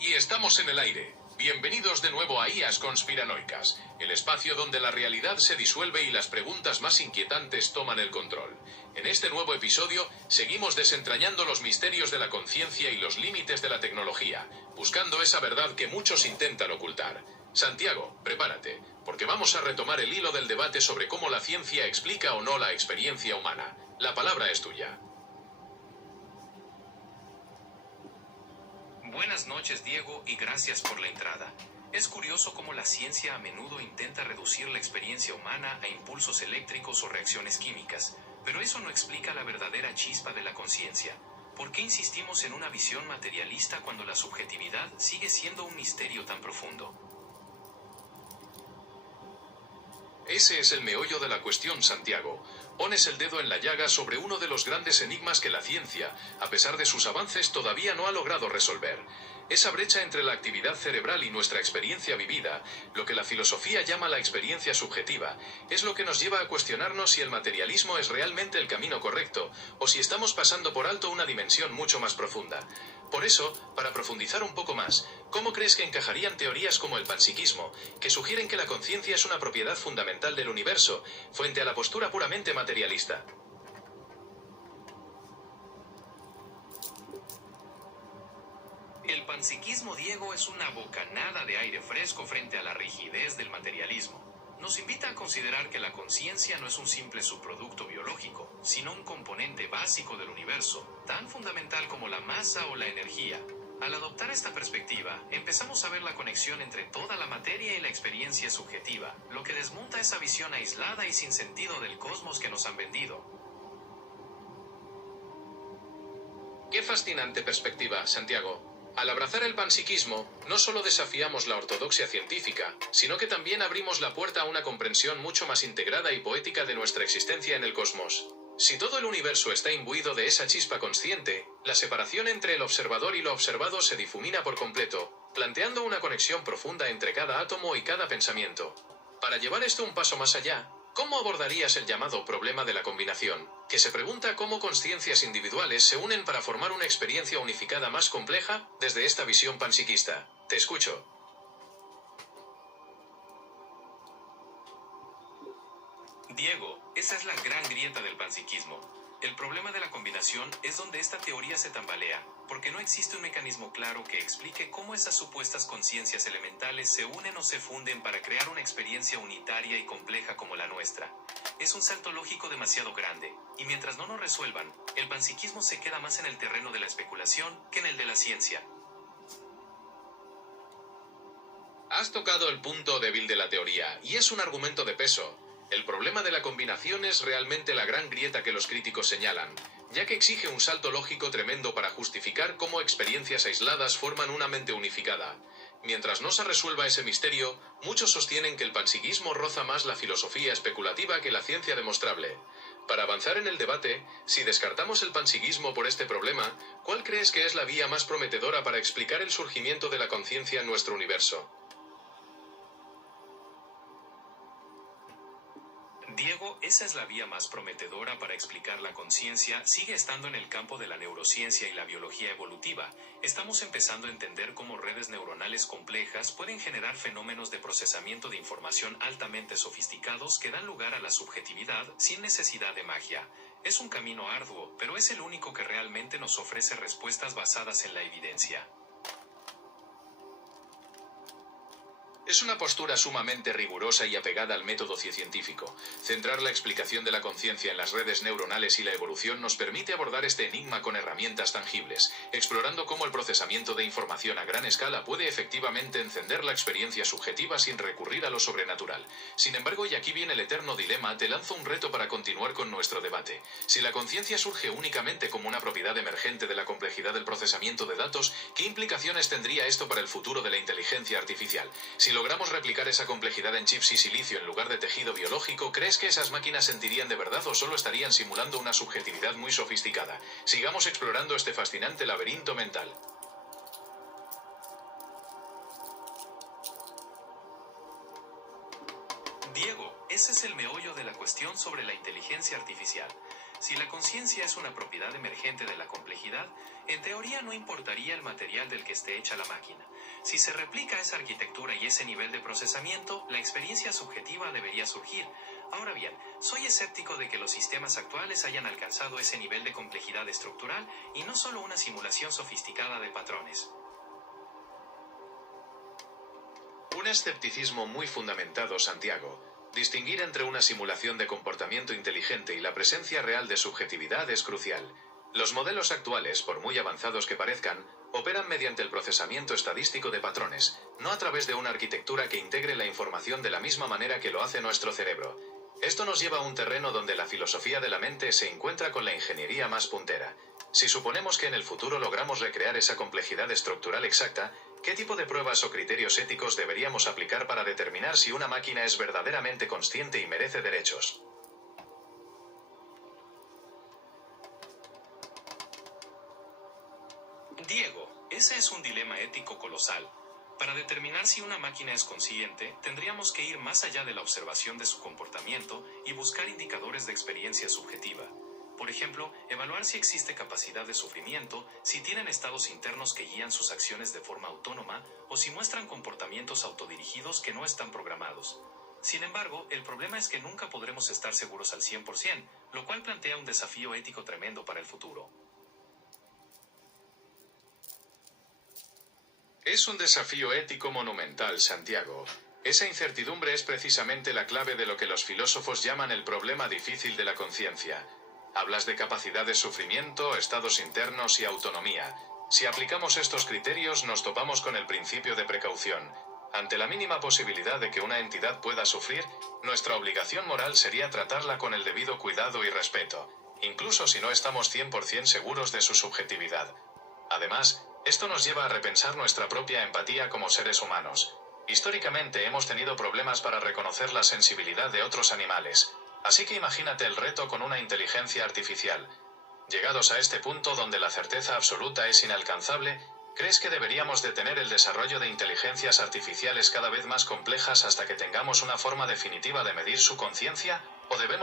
Y estamos en el aire. Bienvenidos de nuevo a IAs Conspiranoicas, el espacio donde la realidad se disuelve y las preguntas más inquietantes toman el control. En este nuevo episodio, seguimos desentrañando los misterios de la conciencia y los límites de la tecnología, buscando esa verdad que muchos intentan ocultar. Santiago, prepárate, porque vamos a retomar el hilo del debate sobre cómo la ciencia explica o no la experiencia humana. La palabra es tuya. Buenas noches, Diego, y gracias por la entrada. Es curioso cómo la ciencia a menudo intenta reducir la experiencia humana a impulsos eléctricos o reacciones químicas, pero eso no explica la verdadera chispa de la conciencia. ¿Por qué insistimos en una visión materialista cuando la subjetividad sigue siendo un misterio tan profundo? Ese es el meollo de la cuestión, Santiago. Pones el dedo en la llaga sobre uno de los grandes enigmas que la ciencia, a pesar de sus avances, todavía no ha logrado resolver. Esa brecha entre la actividad cerebral y nuestra experiencia vivida, lo que la filosofía llama la experiencia subjetiva, es lo que nos lleva a cuestionarnos si el materialismo es realmente el camino correcto, o si estamos pasando por alto una dimensión mucho más profunda. Por eso, para profundizar un poco más, ¿cómo crees que encajarían teorías como el panpsiquismo, que sugieren que la conciencia es una propiedad fundamental del universo, frente a la postura puramente materialista? El panpsiquismo, Diego, es una bocanada de aire fresco frente a la rigidez del materialismo. Nos invita a considerar que la conciencia no es un simple subproducto biológico, sino un componente básico del universo, tan fundamental como la masa o la energía. Al adoptar esta perspectiva, empezamos a ver la conexión entre toda la materia y la experiencia subjetiva, lo que desmonta esa visión aislada y sin sentido del cosmos que nos han vendido. Qué fascinante perspectiva, Santiago. Al abrazar el panpsiquismo, no solo desafiamos la ortodoxia científica, sino que también abrimos la puerta a una comprensión mucho más integrada y poética de nuestra existencia en el cosmos. Si todo el universo está imbuido de esa chispa consciente, la separación entre el observador y lo observado se difumina por completo, planteando una conexión profunda entre cada átomo y cada pensamiento. Para llevar esto un paso más allá, ¿cómo abordarías el llamado problema de la combinación, que se pregunta cómo consciencias individuales se unen para formar una experiencia unificada más compleja desde esta visión panpsiquista? Te escucho. Diego, esa es la gran grieta del panpsiquismo. El problema de la combinación es donde esta teoría se tambalea, porque no existe un mecanismo claro que explique cómo esas supuestas conciencias elementales se unen o se funden para crear una experiencia unitaria y compleja como la nuestra. Es un salto lógico demasiado grande, y mientras no nos resuelvan, el panpsiquismo se queda más en el terreno de la especulación que en el de la ciencia. Has tocado el punto débil de la teoría, y es un argumento de peso. El problema de la combinación es realmente la gran grieta que los críticos señalan, ya que exige un salto lógico tremendo para justificar cómo experiencias aisladas forman una mente unificada. Mientras no se resuelva ese misterio, muchos sostienen que el panpsiquismo roza más la filosofía especulativa que la ciencia demostrable. Para avanzar en el debate, si descartamos el panpsiquismo por este problema, ¿cuál crees que es la vía más prometedora para explicar el surgimiento de la conciencia en nuestro universo? Diego, esa es la vía más prometedora para explicar la conciencia, sigue estando en el campo de la neurociencia y la biología evolutiva. Estamos empezando a entender cómo redes neuronales complejas pueden generar fenómenos de procesamiento de información altamente sofisticados que dan lugar a la subjetividad sin necesidad de magia. Es un camino arduo, pero es el único que realmente nos ofrece respuestas basadas en la evidencia. Es una postura sumamente rigurosa y apegada al método científico. Centrar la explicación de la conciencia en las redes neuronales y la evolución nos permite abordar este enigma con herramientas tangibles, explorando cómo el procesamiento de información a gran escala puede efectivamente encender la experiencia subjetiva sin recurrir a lo sobrenatural. Sin embargo, y aquí viene el eterno dilema, te lanzo un reto para continuar con nuestro debate. Si la conciencia surge únicamente como una propiedad emergente de la complejidad del procesamiento de datos, ¿qué implicaciones tendría esto para el futuro de la inteligencia artificial? Si logramos replicar esa complejidad en chips y silicio en lugar de tejido biológico, ¿crees que esas máquinas sentirían de verdad o solo estarían simulando una subjetividad muy sofisticada? Sigamos explorando este fascinante laberinto mental. Diego, ese es el meollo de la cuestión sobre la inteligencia artificial. Si la conciencia es una propiedad emergente de la complejidad, En teoría no importaría el material del que esté hecha la máquina. Si se replica esa arquitectura y ese nivel de procesamiento, la experiencia subjetiva debería surgir. Ahora bien, soy escéptico de que los sistemas actuales hayan alcanzado ese nivel de complejidad estructural y no solo una simulación sofisticada de patrones. Un escepticismo muy fundamentado, Santiago. Distinguir entre una simulación de comportamiento inteligente y la presencia real de subjetividad es crucial. Los modelos actuales, por muy avanzados que parezcan, operan mediante el procesamiento estadístico de patrones, no a través de una arquitectura que integre la información de la misma manera que lo hace nuestro cerebro. Esto nos lleva a un terreno donde la filosofía de la mente se encuentra con la ingeniería más puntera. Si suponemos que en el futuro logramos recrear esa complejidad estructural exacta, ¿qué tipo de pruebas o criterios éticos deberíamos aplicar para determinar si una máquina es verdaderamente consciente y merece derechos? Diego, ese es un dilema ético colosal. Para determinar si una máquina es consciente, tendríamos que ir más allá de la observación de su comportamiento y buscar indicadores de experiencia subjetiva. Por ejemplo, evaluar si existe capacidad de sufrimiento, si tienen estados internos que guían sus acciones de forma autónoma o si muestran comportamientos autodirigidos que no están programados. Sin embargo, el problema es que nunca podremos estar seguros al 100%, lo cual plantea un desafío ético tremendo para el futuro. Es un desafío ético monumental, Santiago. Esa incertidumbre es precisamente la clave de lo que los filósofos llaman el problema difícil de la conciencia. Hablas de capacidad de sufrimiento, estados internos y autonomía. Si aplicamos estos criterios, nos topamos con el principio de precaución. Ante la mínima posibilidad de que una entidad pueda sufrir, nuestra obligación moral sería tratarla con el debido cuidado y respeto, incluso si no estamos 100% seguros de su subjetividad. Además, esto nos lleva a repensar nuestra propia empatía como seres humanos. Históricamente hemos tenido problemas para reconocer la sensibilidad de otros animales, así que imagínate el reto con una inteligencia artificial. Llegados a este punto donde la certeza absoluta es inalcanzable, ¿crees que deberíamos detener el desarrollo de inteligencias artificiales cada vez más complejas hasta que tengamos una forma definitiva de medir su conciencia, o debemos